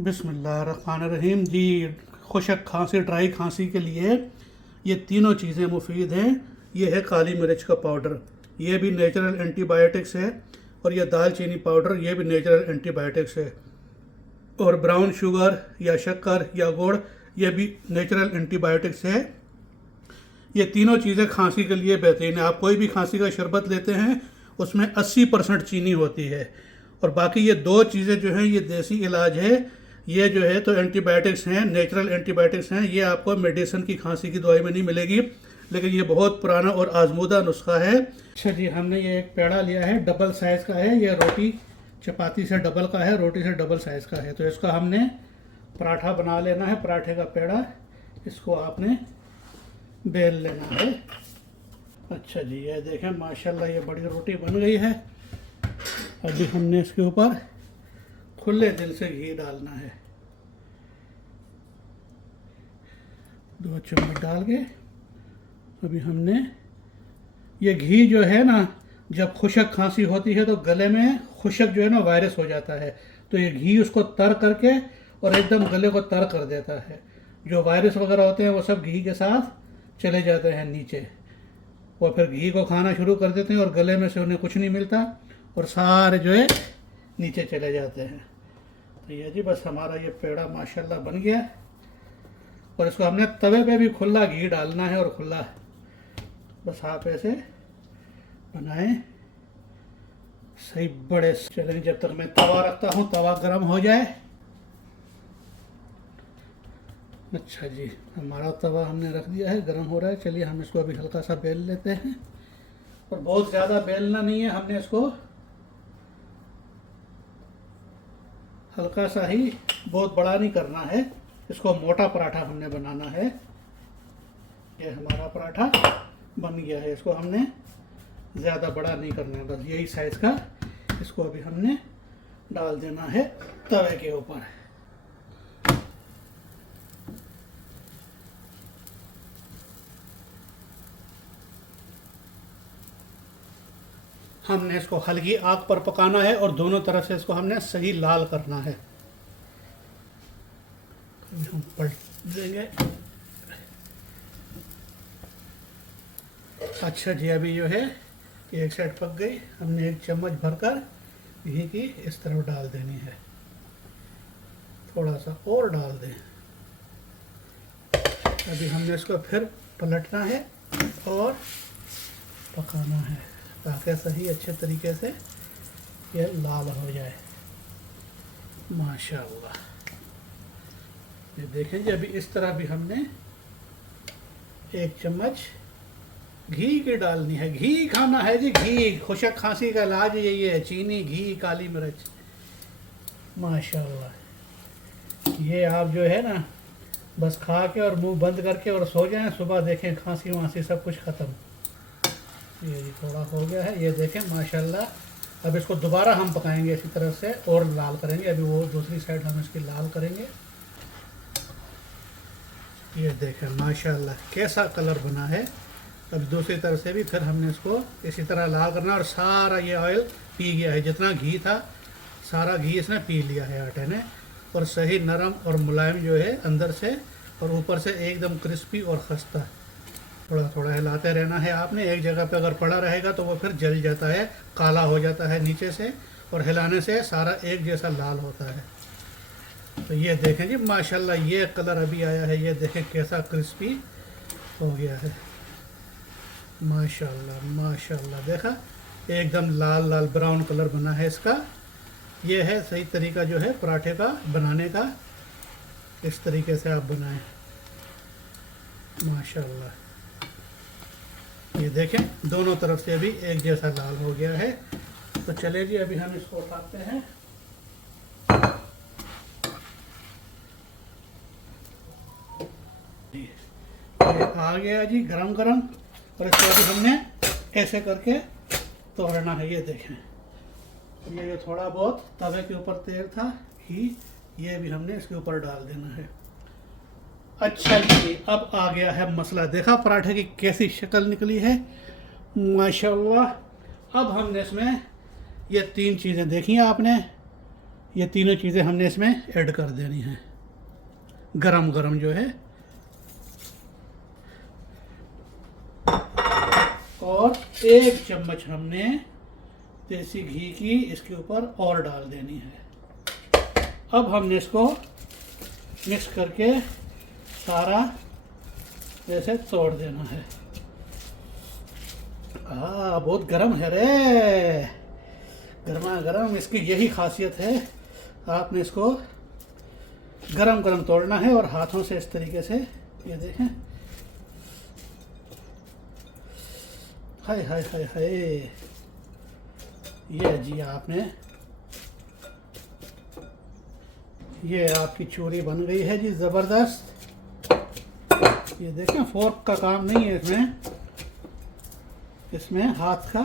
बिस्मिल्लाहिर्रहमानिर्रहीम जी। खुशक खांसी, ड्राई खांसी के लिए ये तीनों चीज़ें मुफीद हैं। ये है काली मिर्च का पाउडर, ये भी नेचुरल एंटीबायोटिक्स है, और यह दालचीनी पाउडर, ये भी नेचुरल एंटीबायोटिक्स है। और ब्राउन शुगर या शक्कर या गुड़, ये भी नेचुरल एंटीबायोटिक्स है। ये तीनों चीज़ें खांसी के लिए बेहतरीन है। आप कोई भी खांसी का शरबत लेते हैं उसमें 80% चीनी होती है, और बाकी ये दो चीज़ें जो हैं ये देसी इलाज है। ये जो है तो एंटीबायोटिक्स हैं, नेचुरल एंटीबायोटिक्स हैं। ये आपको मेडिसिन की खांसी की दवाई में नहीं मिलेगी, लेकिन ये बहुत पुराना और आजमूदा नुस्खा है। अच्छा जी, हमने ये एक पेड़ा लिया है, डबल साइज़ का है। ये रोटी चपाती से डबल का है, रोटी से डबल साइज़ का है। तो इसका हमने पराठा बना लेना है, पराठे का पेड़ा। इसको आपने बेल लेना है। अच्छा जी, ये देखें माशाल्लाह ये बड़ी रोटी बन गई है। अभी हमने इसके ऊपर खुले दिल से घी डालना है, 2 चम्मच डाल के। अभी हमने ये घी जो है ना, जब खुशक खांसी होती है तो गले में खुशक जो है ना वायरस हो जाता है, तो ये घी उसको तर करके और एकदम गले को तर कर देता है। जो वायरस वगैरह होते हैं वो सब घी के साथ चले जाते हैं नीचे, और फिर घी को खाना शुरू कर देते हैं और गले में से उन्हें कुछ नहीं मिलता और सारे जो है नीचे चले जाते हैं। तो ये जी बस हमारा ये पेड़ा माशाल्लाह बन गया। और इसको हमने तवे पे भी खुला घी डालना है, और खुला बस आप ऐसे बनाएं सही बड़े। चलें, जब तक मैं तवा रखता हूँ, तवा गर्म हो जाए। अच्छा जी, हमारा तवा हमने रख दिया है, गर्म हो रहा है। चलिए हम इसको अभी हल्का सा बेल लेते हैं, और बहुत ज़्यादा बेलना नहीं है हमने इसको, हल्का सा ही, बहुत बड़ा नहीं करना है इसको। मोटा पराठा हमने बनाना है। ये हमारा पराठा बन गया है, इसको हमने ज़्यादा बड़ा नहीं करना है, बस यही साइज़ का। इसको अभी हमने डाल देना है तवे के ऊपर। हमने इसको हल्की आग पर पकाना है, और दोनों तरफ से इसको हमने सही लाल करना है। हम पलट देंगे। अच्छा जी, अभी जो है एक साइड पक गई। हमने 1 चम्मच भरकर घी की इस तरफ डाल देनी है, थोड़ा सा और डाल दें। अभी हमने इसको फिर पलटना है और पकाना है, ताकि सही अच्छे तरीके से ये लाल हो जाए। माशाअल्लाह, ये देखें जी, अभी इस तरह भी हमने 1 चम्मच घी की डालनी है। घी खाना है जी, घी। खुशक खांसी का इलाज यही है, चीनी, घी, काली मिर्च। माशाअल्लाह, ये आप जो है ना बस खा के और मुंह बंद करके और सो जाएं, सुबह देखें खांसी वांसी सब कुछ ख़त्म। ये जी थोड़ा हो गया है, ये देखें माशाल्लाह। अब इसको दोबारा हम पकाएंगे इसी तरह से, और लाल करेंगे। अभी वो दूसरी साइड हम इसकी लाल करेंगे। ये देखें माशाल्लाह कैसा कलर बना है। अब दूसरी तरफ से भी फिर हमने इसको इसी तरह लाल करना, और सारा ये ऑयल पी गया है, जितना घी था सारा घी इसने पी लिया है आटे ने, और सही नरम और मुलायम जो है अंदर से, और ऊपर से एकदम क्रिस्पी और खस्ता। थोड़ा थोड़ा हिलाते रहना है आपने। एक जगह पे अगर पड़ा रहेगा तो वो फिर जल जाता है, काला हो जाता है नीचे से, और हिलाने से सारा एक जैसा लाल होता है। तो ये देखें जी माशाल्लाह, ये कलर अभी आया है, ये देखें कैसा क्रिस्पी हो गया है। माशाल्लाह माशाल्लाह, देखा एकदम लाल लाल ब्राउन कलर बना है इसका। ये है सही तरीका जो है पराठे का बनाने का। इस तरीके से आप बनाएं। माशाल्लाह, ये देखें दोनों तरफ से अभी एक जैसा लाल हो गया है। तो चले जी, अभी हम इसको उठाते हैं। ये आ गया जी गरम गरम, और इसको अभी हमने ऐसे करके तोड़ना है। ये देखें, ये जो थोड़ा बहुत तवे के ऊपर तेल था, घी, ये भी हमने इसके ऊपर डाल देना है। अच्छा जी, अब आ गया है मसला। देखा पराठे की कैसी शक्ल निकली है, माशाल्लाह। अब हमने इसमें ये 3 चीज़ें देखी हैं आपने, ये तीनों चीज़ें हमने इसमें ऐड कर देनी हैं, गरम गरम जो है। और 1 चम्मच हमने देसी घी की इसके ऊपर और डाल देनी है। अब हमने इसको मिक्स करके सारा ऐसे तोड़ देना है। बहुत गरम है रे, गर्मा गरम। इसकी यही खासियत है, आपने इसको गरम गरम तोड़ना है और हाथों से इस तरीके से, ये देखें, हाय हाय हाय हाय। ये जी आपने, ये आपकी चूरी बन गई है जी ज़बरदस्त। ये देखें, फोर्क का काम नहीं है इसमें, इसमें हाथ का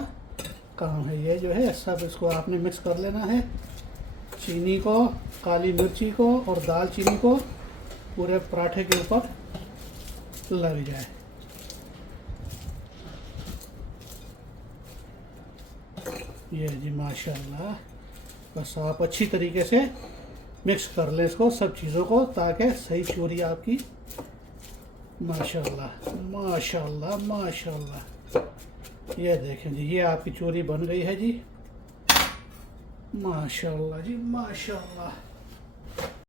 काम है। ये जो है सब इसको आपने मिक्स कर लेना है, चीनी को, काली मिर्ची को और दालचीनी को पूरे पराठे के ऊपर लग जाए। ये जी माशाल्लाह। बस आप अच्छी तरीके से मिक्स कर लें इसको, सब चीज़ों को, ताकि सही चूरी आपकी, माशाल्लाह माशाल्लाह माशाल्लाह। ये देखें जी, ये आपकी चूरी बन गई है जी, माशाल्लाह जी माशाल्लाह।